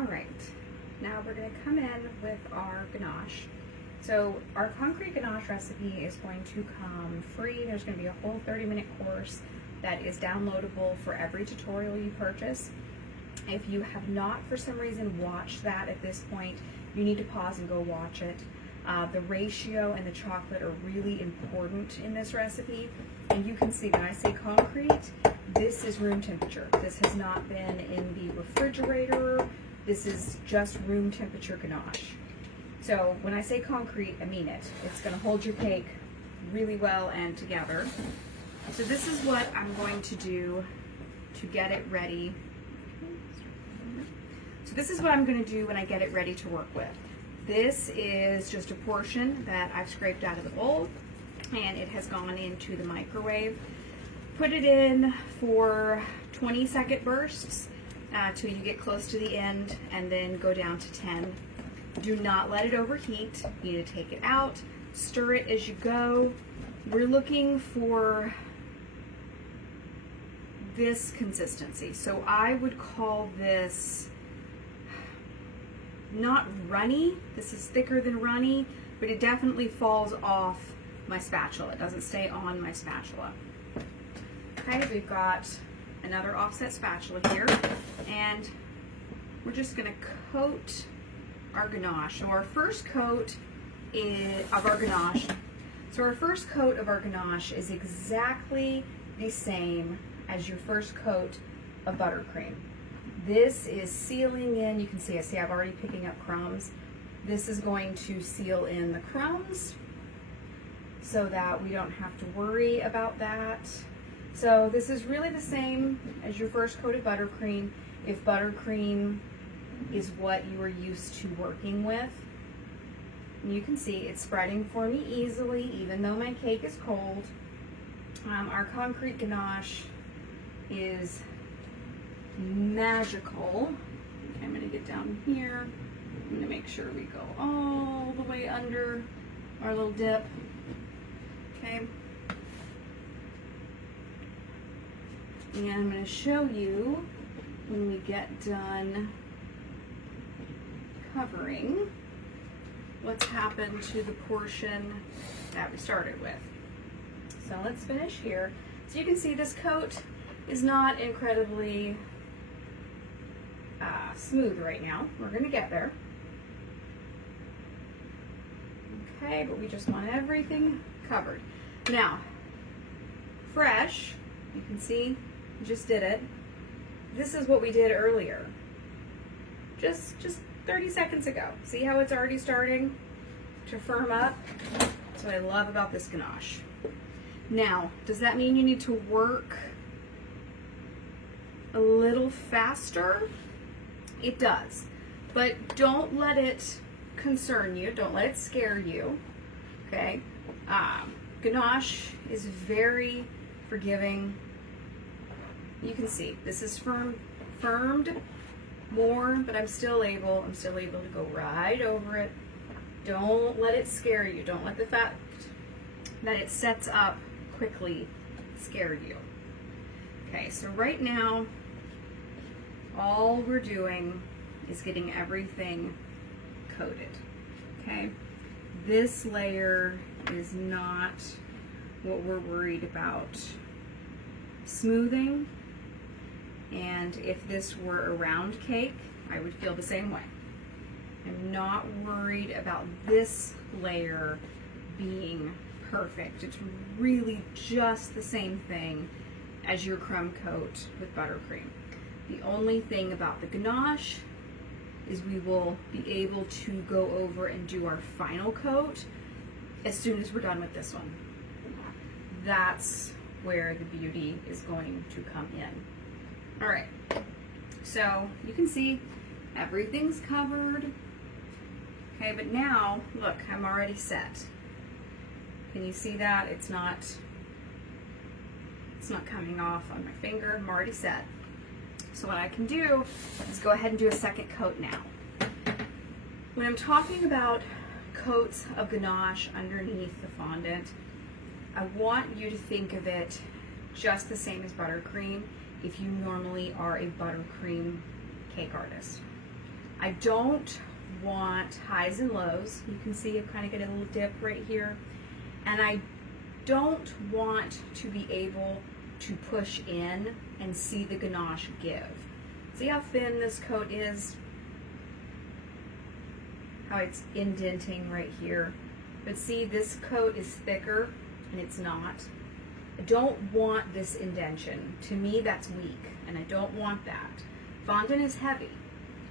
All right, now we're going to come in with our ganache. So our concrete ganache recipe is going to come free. There's going to be a whole 30-minute course that is downloadable for every tutorial you purchase. If you have not, for some reason, watched that at this point, you need to pause and go watch it. The ratio and the chocolate are really important in this recipe. And you can see when I say concrete, this is room temperature. This has not been in the refrigerator. This is just room temperature ganache. So when I say concrete, I mean it. It's going to hold your cake really well and together. So this is what I'm going to do to get it ready. So this is what I'm going to do when I get it ready to work with. This is just a portion that I've scraped out of the bowl, and it has gone into the microwave. Put it in for 20-second bursts till you get close to the end, and then go down to 10. Do not let it overheat. You need to take it out, stir it as you go. We're looking for this consistency. So I would call this not runny. This is thicker than runny, but it definitely falls off my spatula. It doesn't stay on my spatula. Okay, we've got another offset spatula here, and we're just gonna coat our ganache. So our first coat of our ganache is exactly the same as your first coat of buttercream. This is sealing in. You can see, I've already picking up crumbs. This is going to seal in the crumbs so that we don't have to worry about that. So this is really the same as your first coat of buttercream, if buttercream is what you are used to working with. And you can see it's spreading for me easily, even though my cake is cold. Our concrete ganache is magical. Okay, I'm going to get down here. I'm going to make sure we go all the way under our little dip. Okay. And I'm going to show you when we get done covering what's happened to the portion that we started with. So let's finish here. So you can see this coat is not incredibly smooth right now. We're going to get there. Okay, but we just want everything covered. Now, fresh, you can see, we just did it. This is what we did earlier. Just 30 seconds ago. See how it's already starting to firm up? That's what I love about this ganache. Now, does that mean you need to work a little faster? It does, but don't let it concern you. Don't let it scare you, okay? Ganache is very forgiving. You can see this is firmed more, but I'm still able to go right over it. Don't let it scare you. Don't let the fact that it sets up quickly scare you. Okay, so right now, all we're doing is getting everything coated, okay? This layer is not what we're worried about smoothing, and if this were a round cake, I would feel the same way. I'm not worried about this layer being perfect. It's really just the same thing as your crumb coat with buttercream. The only thing about the ganache is we will be able to go over and do our final coat as soon as we're done with this one. That's where the beauty is going to come in. All right, so you can see everything's covered. Okay, but now, look, I'm already set. Can you see that? It's not coming off on my finger. I'm already set. So what I can do is go ahead and do a second coat now. When I'm talking about coats of ganache underneath the fondant, I want you to think of it just the same as buttercream if you normally are a buttercream cake artist. I don't want highs and lows. You can see I've kind of got a little dip right here. And I don't want to be able to push in and see the ganache give. See how thin this coat is? How it's indenting right here. But see, this coat is thicker and it's not. I don't want this indentation. To me, that's weak, and I don't want that. Fondant is heavy.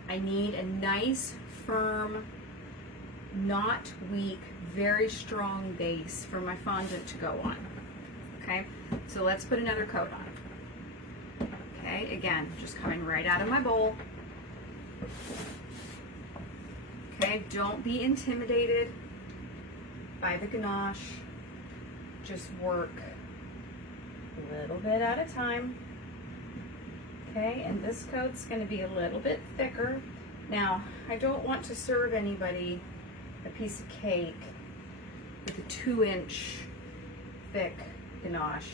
I need a nice, firm, not weak, very strong base for my fondant to go on. Okay, so let's put another coat on. Okay, again, just coming right out of my bowl. Okay, don't be intimidated by the ganache. Just work a little bit at a time. Okay, and this coat's going to be a little bit thicker. Now, I don't want to serve anybody a piece of cake with a 2-inch thick ganache.